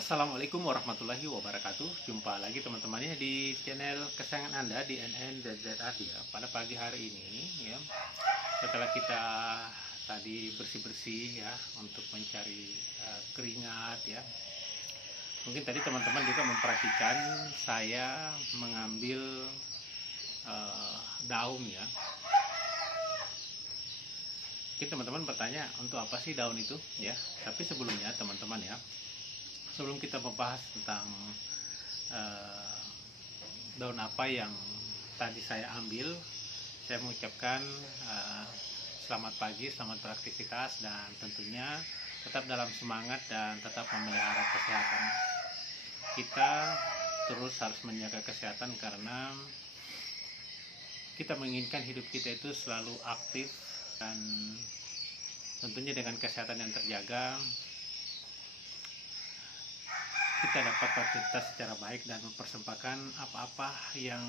Assalamualaikum warahmatullahi wabarakatuh. Jumpa lagi teman-temannya di channel kesayangan Anda di NNZZR ya. Pada pagi hari ini ya, setelah kita tadi bersih-bersih ya untuk mencari keringat ya. Mungkin tadi teman-teman juga memperhatikan saya mengambil daun ya. Mungkin teman-teman bertanya, untuk apa sih daun itu ya? Tapi sebelumnya teman-teman ya, sebelum kita membahas tentang daun apa yang tadi saya ambil, saya mengucapkan selamat pagi, selamat beraktivitas, dan tentunya tetap dalam semangat dan tetap memelihara kesehatan. Kita terus harus menjaga kesehatan karena kita menginginkan hidup kita itu selalu aktif, dan tentunya dengan kesehatan yang terjaga kita dapat beraktivitas secara baik dan mempersembahkan apa-apa yang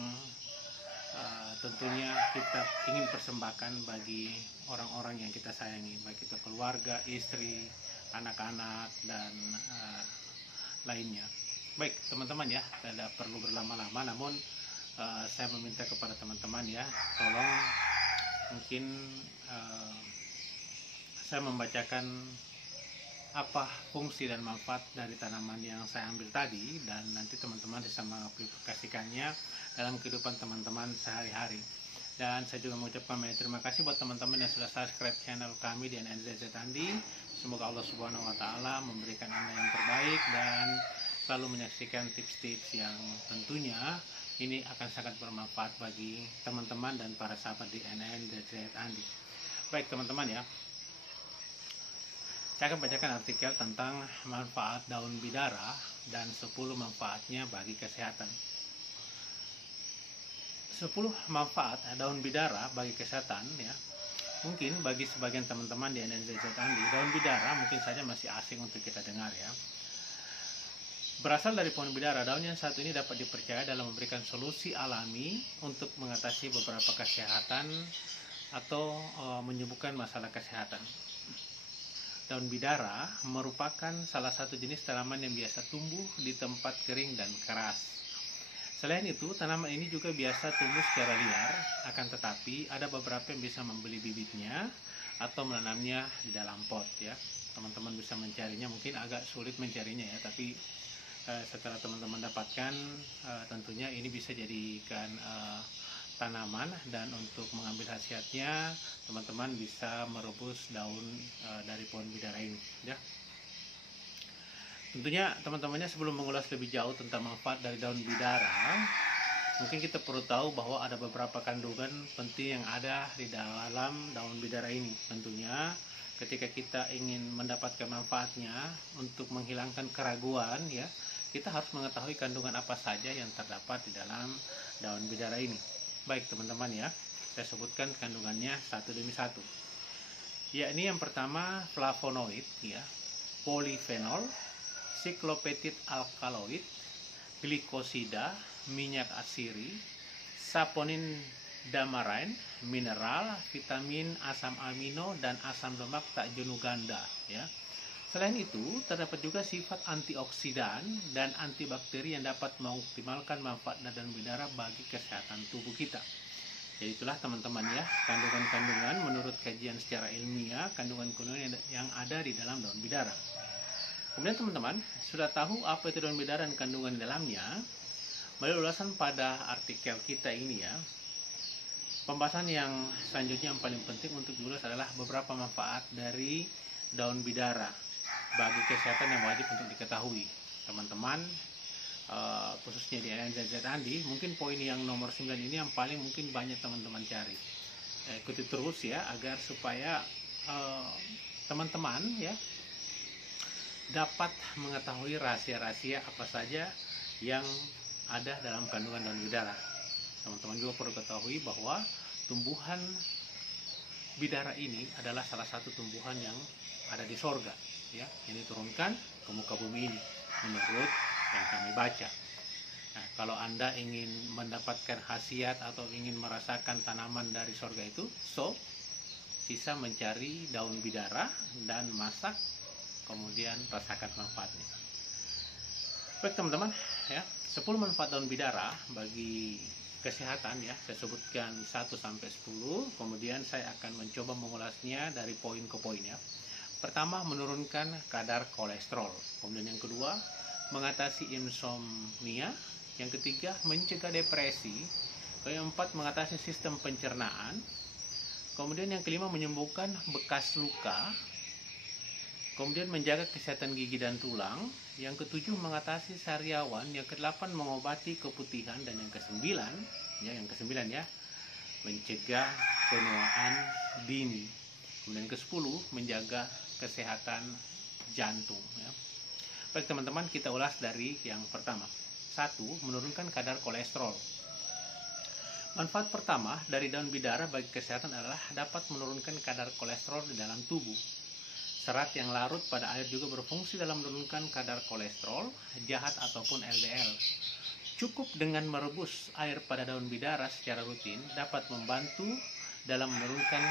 tentunya kita ingin persembahkan bagi orang-orang yang kita sayangi, baik itu keluarga, istri, anak-anak, dan lainnya. Baik teman-teman ya, tidak perlu berlama-lama, namun saya meminta kepada teman-teman ya, tolong mungkin saya membacakan apa fungsi dan manfaat dari tanaman yang saya ambil tadi, dan nanti teman-teman bisa mengaplikasikannya dalam kehidupan teman-teman sehari-hari. Dan saya juga mengucapkan banyak terima kasih buat teman-teman yang sudah subscribe channel kami di NNZZ Andi. Semoga Allah Subhanahu wa Ta'ala memberikan Anda yang terbaik dan selalu menyaksikan tips-tips yang tentunya ini akan sangat bermanfaat bagi teman-teman dan para sahabat di NNZZ Andi. Baik teman-teman ya, saya akan bacakan artikel tentang manfaat daun bidara dan 10 manfaatnya bagi kesehatan. 10 manfaat daun bidara bagi kesehatan ya. Mungkin bagi sebagian teman-teman di NNZZ Andi, daun bidara mungkin saja masih asing untuk kita dengar ya. Berasal dari pohon bidara, daun yang satu ini dapat dipercaya dalam memberikan solusi alami untuk mengatasi beberapa kesehatan atau menyembuhkan masalah kesehatan. Daun bidara merupakan salah satu jenis tanaman yang biasa tumbuh di tempat kering dan keras. Selain itu, tanaman ini juga biasa tumbuh secara liar, akan tetapi ada beberapa yang bisa membeli bibitnya atau menanamnya di dalam pot ya. Teman-teman bisa mencarinya, mungkin agak sulit mencarinya ya, tapi setelah teman-teman dapatkan, tentunya ini bisa jadikan tanaman, dan untuk mengambil khasiatnya teman-teman bisa merebus daun dari pohon bidara ini ya. Tentunya teman-temannya, sebelum mengulas lebih jauh tentang manfaat dari daun bidara, mungkin kita perlu tahu bahwa ada beberapa kandungan penting yang ada di dalam daun bidara ini. Tentunya ketika kita ingin mendapatkan manfaatnya untuk menghilangkan keraguan ya, kita harus mengetahui kandungan apa saja yang terdapat di dalam daun bidara ini. Baik teman-teman ya, saya sebutkan kandungannya satu demi satu. Yakni yang pertama flavonoid ya, polifenol, siklopetid alkaloid, glikosida, minyak asiri, saponin damarain, mineral, vitamin, asam amino, dan asam lemak tak jenuh ganda ya. Selain itu, terdapat juga sifat antioksidan dan antibakteri yang dapat mengoptimalkan manfaat daun bidara bagi kesehatan tubuh kita. Jadi itulah teman-teman ya, kandungan-kandungan menurut kajian secara ilmiah, kandungan-kandungan yang ada di dalam daun bidara. Kemudian teman-teman, sudah tahu apa itu daun bidara dan kandungan di dalamnya? Melalui ulasan pada artikel kita ini ya, pembahasan yang selanjutnya yang paling penting untuk diulas adalah beberapa manfaat dari daun bidara bagi kesehatan yang wajib untuk diketahui teman-teman, khususnya di NNZZ Andi. Mungkin poin yang nomor 9 ini yang paling mungkin banyak teman-teman cari. Ikuti terus ya, agar supaya teman-teman ya dapat mengetahui rahasia-rahasia apa saja yang ada dalam kandungan daun bidara. Teman-teman juga perlu ketahui bahwa tumbuhan bidara ini adalah salah satu tumbuhan yang ada di sorga ya, yang diturunkan ke muka bumi ini menurut yang kami baca. Nah, kalau Anda ingin mendapatkan khasiat atau ingin merasakan tanaman dari sorga itu, sisa mencari daun bidara dan masak, kemudian rasakan manfaatnya. Baik teman-teman, ya, 10 manfaat daun bidara bagi kesehatan ya, saya sebutkan 1 sampai 10, kemudian saya akan mencoba mengulasnya dari poin ke poin ya. Pertama, menurunkan kadar kolesterol. Kemudian yang kedua, mengatasi insomnia. Yang ketiga, mencegah depresi. Keempat, mengatasi sistem pencernaan. Kemudian yang kelima, menyembuhkan bekas luka. Kemudian menjaga kesehatan gigi dan tulang. Yang ketujuh, mengatasi sariawan. Yang kedelapan, mengobati keputihan. Dan yang kesembilan, mencegah penuaan dini. Kemudian ke-10, menjaga kesehatan jantung ya. Baik teman-teman, kita ulas dari yang pertama. 1. Menurunkan kadar kolesterol. Manfaat pertama dari daun bidara bagi kesehatan adalah dapat menurunkan kadar kolesterol di dalam tubuh. Serat yang larut pada air juga berfungsi dalam menurunkan kadar kolesterol jahat ataupun LDL. Cukup dengan merebus air pada daun bidara secara rutin dapat membantu dalam menurunkan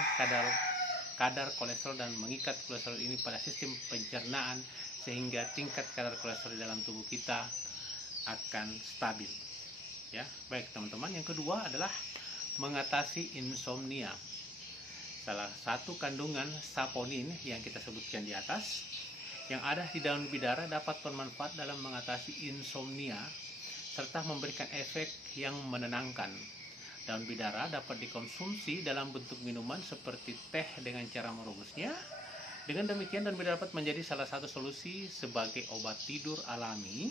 kadar kolesterol dan mengikat kolesterol ini pada sistem pencernaan sehingga tingkat kadar kolesterol di dalam tubuh kita akan stabil. Ya, baik teman-teman. Yang kedua adalah mengatasi insomnia. Salah satu kandungan saponin yang kita sebutkan di atas yang ada di daun bidara dapat bermanfaat dalam mengatasi insomnia serta memberikan efek yang menenangkan. Daun bidara dapat dikonsumsi dalam bentuk minuman seperti teh dengan cara merebusnya. Dengan demikian, daun bidara dapat menjadi salah satu solusi sebagai obat tidur alami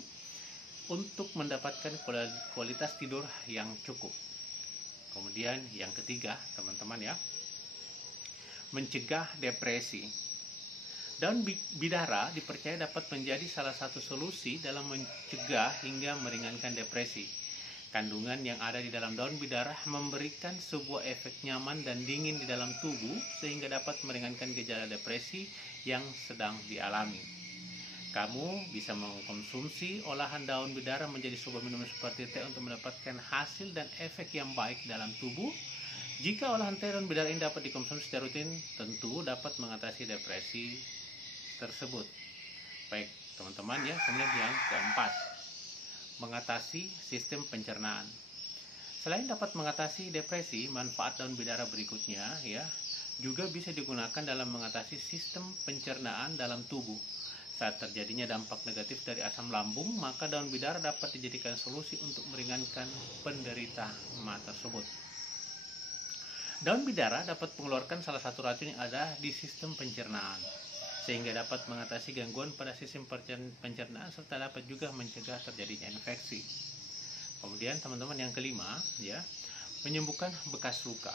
untuk mendapatkan kualitas tidur yang cukup. Kemudian yang ketiga, teman-teman ya, mencegah depresi. Daun bidara dipercaya dapat menjadi salah satu solusi dalam mencegah hingga meringankan depresi. Kandungan yang ada di dalam daun bidara memberikan sebuah efek nyaman dan dingin di dalam tubuh sehingga dapat meringankan gejala depresi yang sedang dialami. Kamu bisa mengkonsumsi olahan daun bidara menjadi sebuah minuman seperti teh untuk mendapatkan hasil dan efek yang baik dalam tubuh. Jika olahan teh daun bidara ini dapat dikonsumsi secara rutin, tentu dapat mengatasi depresi tersebut. Baik teman-teman ya, kemudian yang keempat, mengatasi sistem pencernaan. Selain dapat mengatasi depresi, manfaat daun bidara berikutnya ya juga bisa digunakan dalam mengatasi sistem pencernaan dalam tubuh. Saat terjadinya dampak negatif dari asam lambung, maka daun bidara dapat dijadikan solusi untuk meringankan penderita MA tersebut. Daun bidara dapat mengeluarkan salah satu racun yang ada di sistem pencernaan, sehingga dapat mengatasi gangguan pada sistem pencernaan serta dapat juga mencegah terjadinya infeksi. Kemudian teman-teman yang kelima ya, menyembuhkan bekas luka.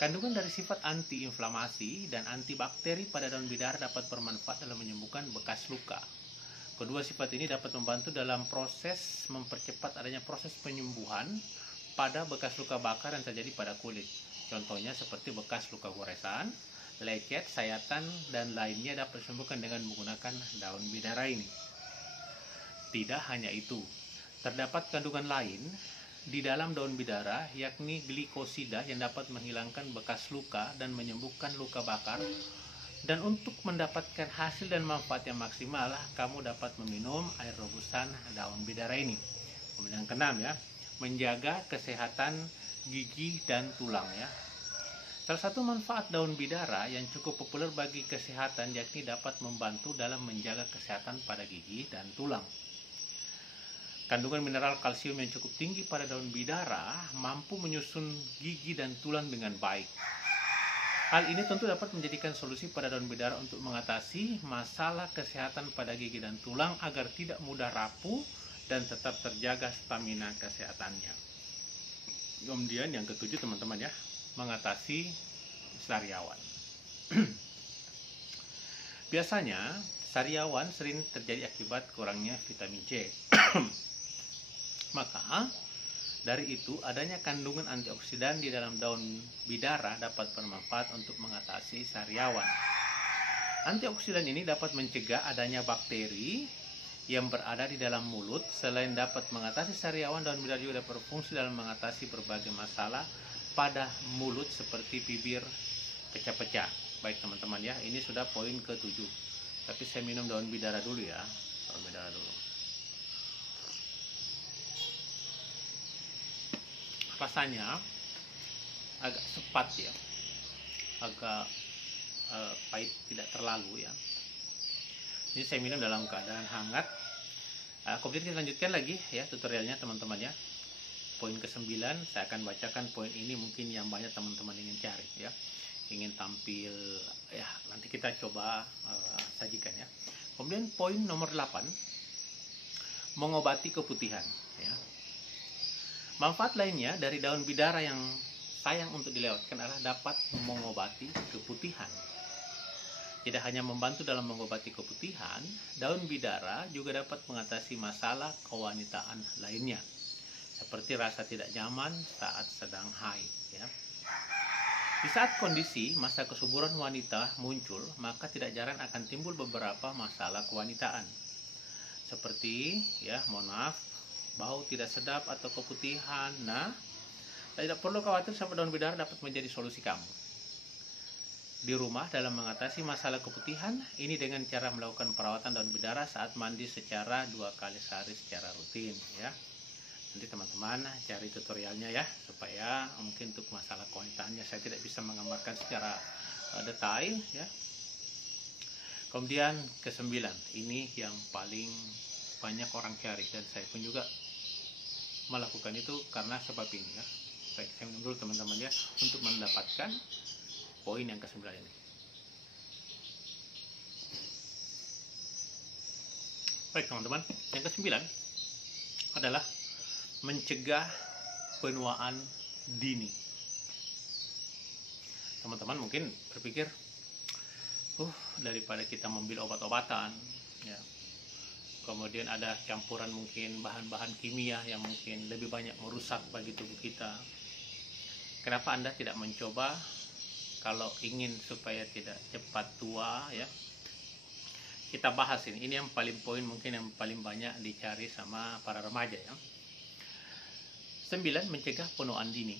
Kandungan dari sifat antiinflamasi dan antibakteri pada daun bidara dapat bermanfaat dalam menyembuhkan bekas luka. Kedua sifat ini dapat membantu dalam proses mempercepat adanya proses penyembuhan pada bekas luka bakar yang terjadi pada kulit. Contohnya seperti bekas luka goresan, lecet, sayatan, dan lainnya dapat disembuhkan dengan menggunakan daun bidara ini. Tidak hanya itu, terdapat kandungan lain di dalam daun bidara, yakni glikosida yang dapat menghilangkan bekas luka dan menyembuhkan luka bakar. Dan untuk mendapatkan hasil dan manfaat yang maksimal, kamu dapat meminum air rebusan daun bidara ini. Kemudian yang keenam ya, menjaga kesehatan gigi dan tulang ya. Salah satu manfaat daun bidara yang cukup populer bagi kesehatan yakni dapat membantu dalam menjaga kesehatan pada gigi dan tulang. Kandungan mineral kalsium yang cukup tinggi pada daun bidara mampu menyusun gigi dan tulang dengan baik. Hal ini tentu dapat menjadikan solusi pada daun bidara untuk mengatasi masalah kesehatan pada gigi dan tulang agar tidak mudah rapuh dan tetap terjaga stamina kesehatannya. Kemudian yang ketujuh teman-teman ya, mengatasi sariawan. Biasanya sariawan sering terjadi akibat kurangnya vitamin C. Maka dari itu adanya kandungan antioksidan di dalam daun bidara dapat bermanfaat untuk mengatasi sariawan. Antioksidan ini dapat mencegah adanya bakteri yang berada di dalam mulut. Selain dapat mengatasi sariawan, daun bidara juga dapat berfungsi dalam mengatasi berbagai masalah pada mulut seperti bibir pecah-pecah. Baik teman-teman ya, ini sudah poin ke-7. Tapi saya minum daun bidara dulu ya. Daun bidara dulu. rasanya agak sepat ya, agak pahit, tidak terlalu ya. Ini saya minum dalam keadaan hangat. Kemudian kita lanjutkan lagi ya tutorialnya teman-teman ya. Poin ke-9 saya akan bacakan poin ini, mungkin yang banyak teman-teman ingin cari ya, ingin tampil ya, nanti kita coba sajikan ya. Kemudian poin nomor 8, mengobati keputihan ya. Manfaat lainnya dari daun bidara yang sayang untuk dilewatkan adalah dapat mengobati keputihan. Tidak hanya membantu dalam mengobati keputihan, daun bidara juga dapat mengatasi masalah kewanitaan lainnya, seperti rasa tidak nyaman saat sedang haid ya. Di saat kondisi masa kesuburan wanita muncul, maka tidak jarang akan timbul beberapa masalah kewanitaan, seperti ya, mohon maaf, bau tidak sedap atau keputihan. Nah, tidak perlu khawatir, sabut daun bidara dapat menjadi solusi kamu di rumah dalam mengatasi masalah keputihan ini dengan cara melakukan perawatan daun bidara saat mandi secara 2 kali sehari secara rutin ya. Nanti teman-teman cari tutorialnya ya, supaya mungkin untuk masalah kewanitaannya saya tidak bisa menggambarkan secara detail ya. Kemudian ke-9, ini yang paling banyak orang cari dan saya pun juga melakukan itu karena sebab ini ya. Baik, saya menunggu teman-teman ya untuk mendapatkan poin yang ke-9 ini. Baik teman-teman, yang ke-9 adalah mencegah penuaan dini. Teman-teman mungkin berpikir, daripada kita membeli obat-obatan ya, kemudian ada campuran mungkin bahan-bahan kimia yang mungkin lebih banyak merusak bagi tubuh kita, kenapa Anda tidak mencoba kalau ingin supaya tidak cepat tua ya? Kita bahas ini yang paling poin mungkin yang paling banyak dicari sama para remaja ya. 9. Mencegah penuaan dini.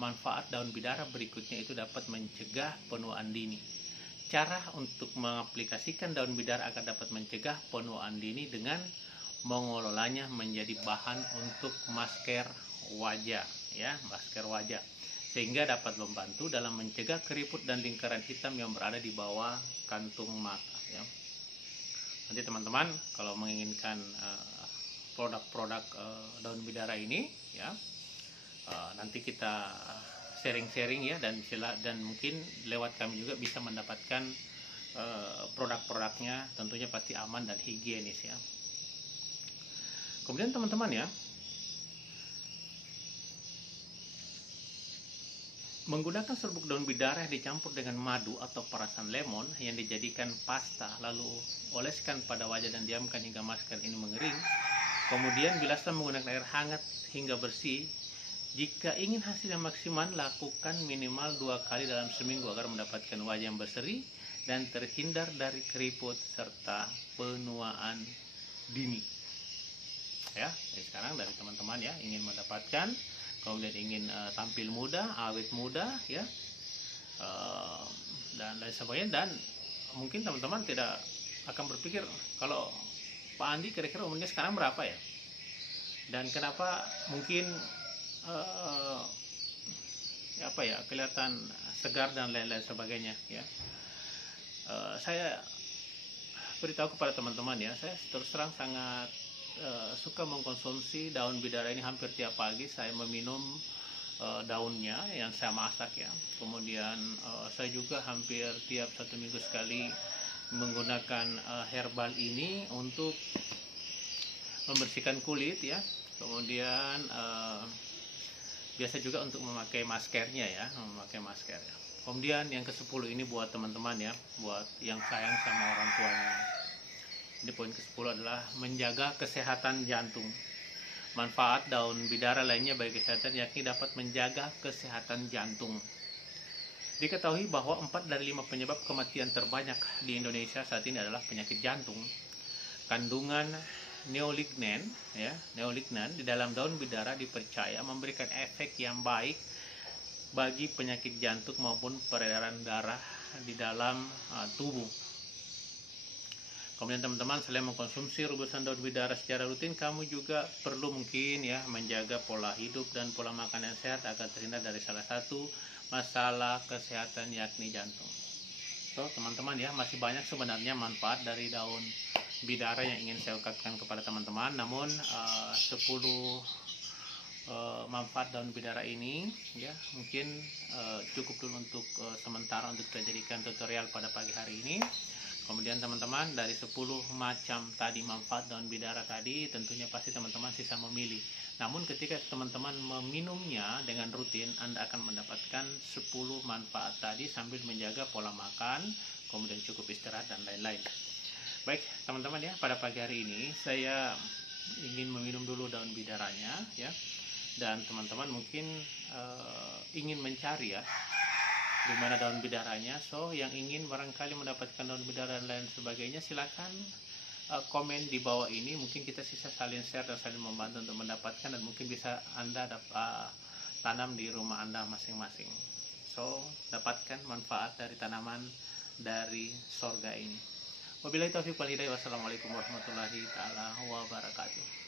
Manfaat daun bidara berikutnya itu dapat mencegah penuaan dini. Cara untuk mengaplikasikan daun bidara agar dapat mencegah penuaan dini dengan mengelolanya menjadi bahan untuk masker wajah ya, masker wajah, sehingga dapat membantu dalam mencegah keriput dan lingkaran hitam yang berada di bawah kantung mata ya. Nanti teman-teman kalau menginginkan produk-produk daun bidara ini ya, nanti kita sharing-sharing ya, dan mungkin lewat kami juga bisa mendapatkan produk-produknya, tentunya pasti aman dan higienis ya. Kemudian teman-teman ya, menggunakan serbuk daun bidara yang dicampur dengan madu atau perasan lemon yang dijadikan pasta, lalu oleskan pada wajah dan diamkan hingga masker ini mengering. Kemudian bilaslah menggunakan air hangat hingga bersih. Jika ingin hasil yang maksimal, lakukan minimal 2 kali dalam seminggu agar mendapatkan wajah yang berseri dan terhindar dari keriput serta penuaan dini. Ya, jadi sekarang dari teman-teman ya, ingin mendapatkan, kemudian ingin tampil muda, awet muda ya, dan lain sebagainya. Dan mungkin teman-teman tidak akan berpikir kalau Pak Andi kira-kira umurnya sekarang berapa ya, dan kenapa mungkin kelihatan segar dan lain-lain sebagainya ya. Saya beritahu kepada teman-teman ya, saya terus terang sangat suka mengkonsumsi daun bidara ini. Hampir tiap pagi saya meminum daunnya yang saya masak ya. Kemudian saya juga hampir tiap 1 minggu sekali menggunakan herbal ini untuk membersihkan kulit ya. Kemudian biasa juga untuk memakai maskernya ya, memakai masker ya. Kemudian yang ke-10 ini buat teman-teman ya, buat yang sayang sama orang tuanya. Ini poin ke-10 adalah menjaga kesehatan jantung. Manfaat daun bidara lainnya bagi kesehatan yakni dapat menjaga kesehatan jantung. Diketahui bahwa 4 dari 5 penyebab kematian terbanyak di Indonesia saat ini adalah penyakit jantung. Kandungan neolignan di dalam daun bidara dipercaya memberikan efek yang baik bagi penyakit jantung maupun peredaran darah di dalam tubuh. Kemudian teman-teman, selain mengkonsumsi rebusan daun bidara secara rutin, kamu juga perlu mungkin ya menjaga pola hidup dan pola makan yang sehat agar terhindar dari salah satu masalah kesehatan yakni jantung. So teman-teman ya, masih banyak sebenarnya manfaat dari daun bidara yang ingin saya ungkapkan kepada teman-teman. Namun 10 manfaat daun bidara ini ya mungkin cukup dulu untuk sementara untuk kita jadikan tutorial pada pagi hari ini. Kemudian teman-teman, dari 10 macam tadi manfaat daun bidara tadi, tentunya pasti teman-teman sisa memilih. Namun ketika teman-teman meminumnya dengan rutin, Anda akan mendapatkan 10 manfaat tadi sambil menjaga pola makan, kemudian cukup istirahat dan lain-lain. Baik teman-teman ya, pada pagi hari ini saya ingin meminum dulu daun bidaranya ya. Dan teman-teman mungkin ingin mencari ya di mana daun bidaranya. So yang ingin barangkali mendapatkan daun bidara dan lain sebagainya, silakan komen di bawah ini. Mungkin kita sisa saling share dan saling membantu untuk mendapatkan, dan mungkin bisa Anda tanam di rumah Anda masing-masing. So dapatkan manfaat dari tanaman dari sorga ini. Wabillahi taufiq wal hidayah. Wassalamualaikum warahmatullahi taala wabarakatuh.